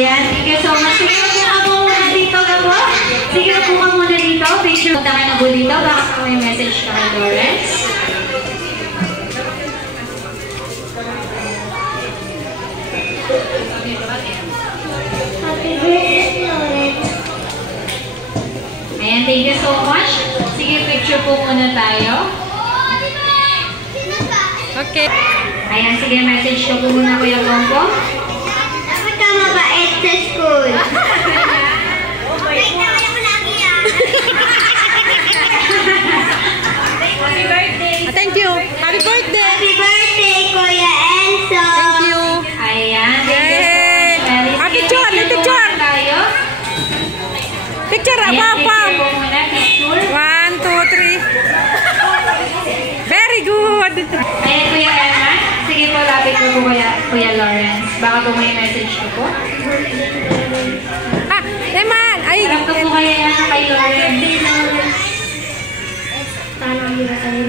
Ayan, thank you so much. Sige, upo ka muna dito, Gabo. Sige, upo ka muna dito. Picture punta ka na po dito. Baka may message ka kay Lawrence. Happy birthday, Lawrence. Ayan, thank you so much. Sige, picture po muna tayo. Okay. Ayan, sige, message ko po muna, Kuya Bongo. Dapat ka mabait sa school. Wait na, wala ko lagi yan. Happy birthday. Thank you. Happy birthday. Happy birthday, Kuya Enzo. Thank you. Ayan, thank you so much, Mary. Sige, Picture, picture po picture. muna tayo. Picture, Ayan, Papa. picture po muna, picture. 1, 2, 3. Very good. Ayan, Kuya Emma. Sige po, lapit ko po Kuya Lawrence. Baka po may message ko po. Ah, Eman. Ay. Alam ko po kaya yan kay Lawrence. Sana ang hirap tayo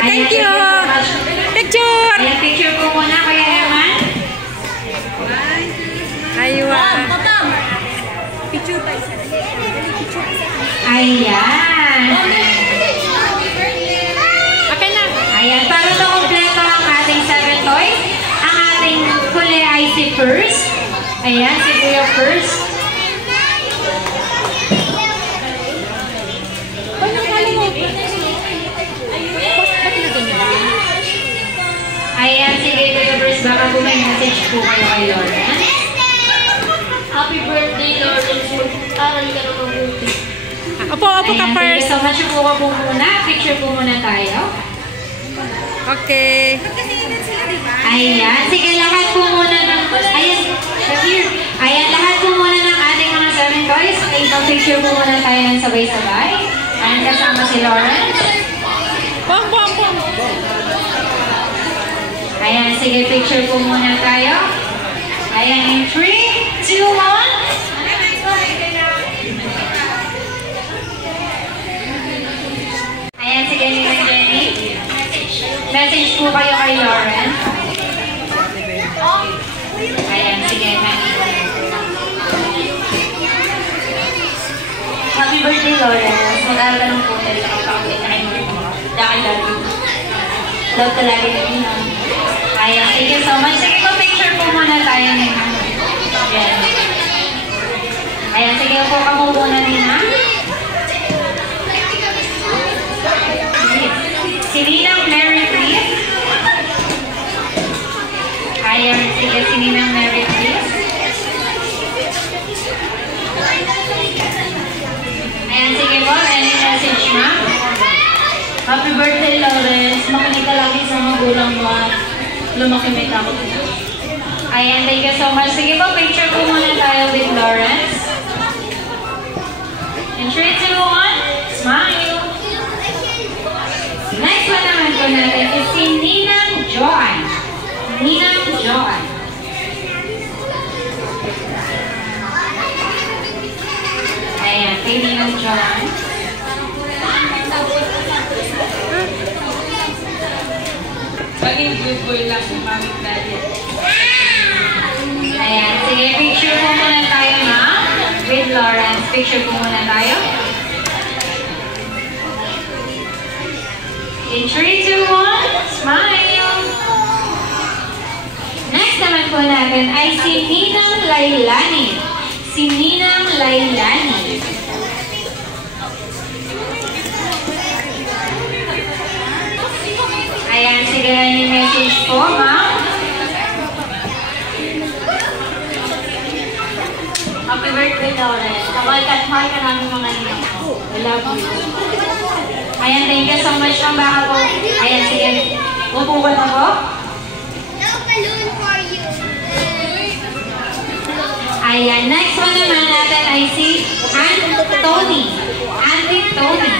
Thank you. Picture. Ayan, picture po muna, Kuya Emma. Aywa. Ayan. Okay na. Ayan, para sa kompleto ang ating 7 toys, ang ating kulay ay si First. Ayan, si Kuya First. Ayan, sige Kuya First, baka po may message po kayo kay Lawrence. Happy birthday, Lawrence. Aral ka na mabuti. Opo, opo ka Ayan, thank you first. so much. Upo ka po muna. Picture po muna tayo. Okay. Ayan, sige lahat po muna ng... Ayan, here. Ayan, lahat po muna ng ating mga 7 toys. Ay, picture po muna tayo ng sabay-sabay. Ayan, kasama si Lawrence. Bom, bom, bom. Ayan, sige, picture po muna tayo. Ayan, in 3, 2, 1. Ayan, sige, Nina Jenny. Message po kayo kay Lawrence. Ayan, sige, Happy birthday, Lawrence. Mag-aaral ka ng putal. Nakapakapit na kayo mga dahil lagi. Love ka lagi na Nina. Ayan, thank you so much. Sige po, picture po muna tayo, Nina. Ayan. Ayan, sige po ka muna, Nina. Si Ninang Mary Please. Ayan, sige, si Ninang Mary Please. Ayan, sige po, any message, ma'am? Happy birthday, Lawrence. Makinig ka lagi sa magulang mo at lumaki may takot mo. Ayan, thank you so much. Sige po, picture po muna tayo with Lawrence. In 3, 2, 1, smile. Next one naman po natin is si Ninang Joan. Ninang Joan. Ayan, kay Ninang Joan. Maging good boy lang si Mami Daddy. Ayan, sige, picture po muna tayo, ma'am. With Lawrence, picture po muna tayo. In 3, 2, 1, smile! Next naman po natin ay si Ninang Lailani. Si Ninang Lailani. Ayan, sige lang yung message po, ma'am. Happy birthday, Lawrence. Mahal ka namin mga ninang. I love you. Ayan, thank you so much, ma'am. Baka po. Ayan, sige. Upo ka na po. No balloon for you. Ayan, next one naman natin ay si Anthony. Auntie Tony.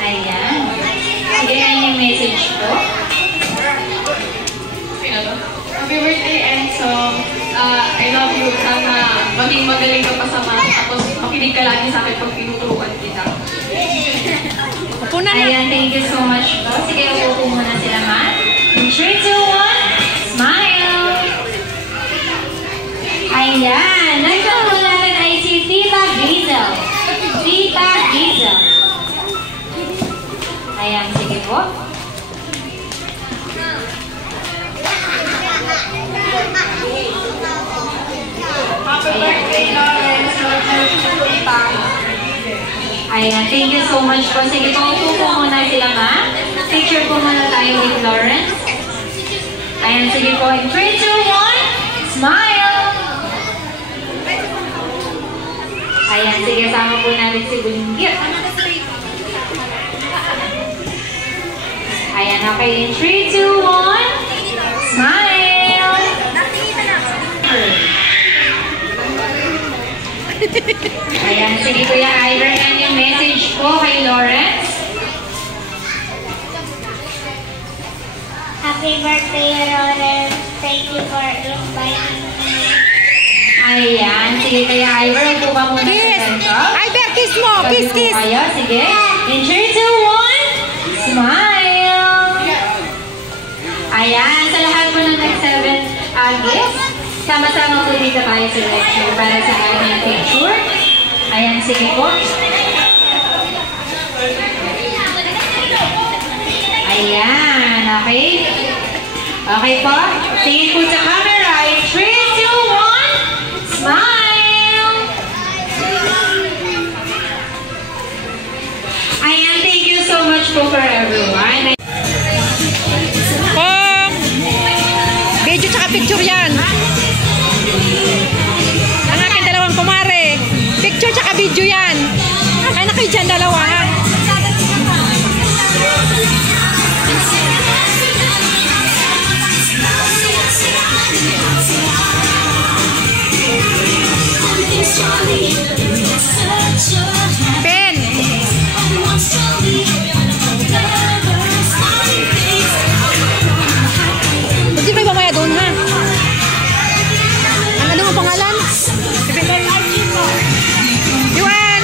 Ayan. Sige, yan yung message ko. Happy birthday, Enzo. I love you. Sana maging magaling ka pa sa math. Tapos makinig ka lagi sa akin pag tinuturuan kita. Upo na. na. Ayan, thank you so much po. Sige, upo muna sila, ma. In 3, 2, 1, smile! Ayan, nandiyan po natin ay si Tita Hazel. Tita Hazel. Ayan, sige po. Happy birthday, Lawrence. Ayan, thank you so much po. Sige po, upo po muna sila, ma. Picture po muna tayo with Lawrence. Ayan, sige po. In 3, 2, 1, smile! Ayan, sige, sama po natin si Bulinggit. Ayan, okay. In 3, 2, 1, smile! Ayan, sige Kuya Ivan, yan yung message po kay Lawrence. Happy birthday, Lawrence. Thank you for inviting me. Ayan, sige Kuya Ivan, upo ka muna sa Kiss! ganito. Iver, kiss mo! Sabi Kiss, po kiss! kayo, sige. In 3, 2, 1, smile! Ayan, sa lahat po ng nag-7 gifts, sama-sama po dito tayo sa lecture para sa ating picture. Ayan, sige po. Ayan, okay. Okay po. Tingin po sa camera. In 3, 2, 1, smile! Ayan, thank you so much po for everyone. Pong! Video tsaka picture yan. Ang aking dalawang kumare. Picture tsaka video yan. Ay na kayo dyan dalawa ha. Pen! Hindi kayo mamaya doon ha. Ano ang pangalan? Yuan!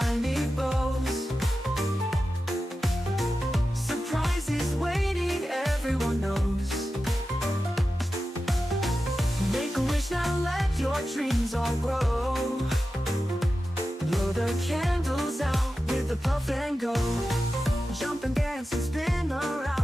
shiny bows. Surprises waiting, everyone knows. Make a wish now, let your dreams all grow. Blow the candles out with the puff and go. Jump and dance and spin around.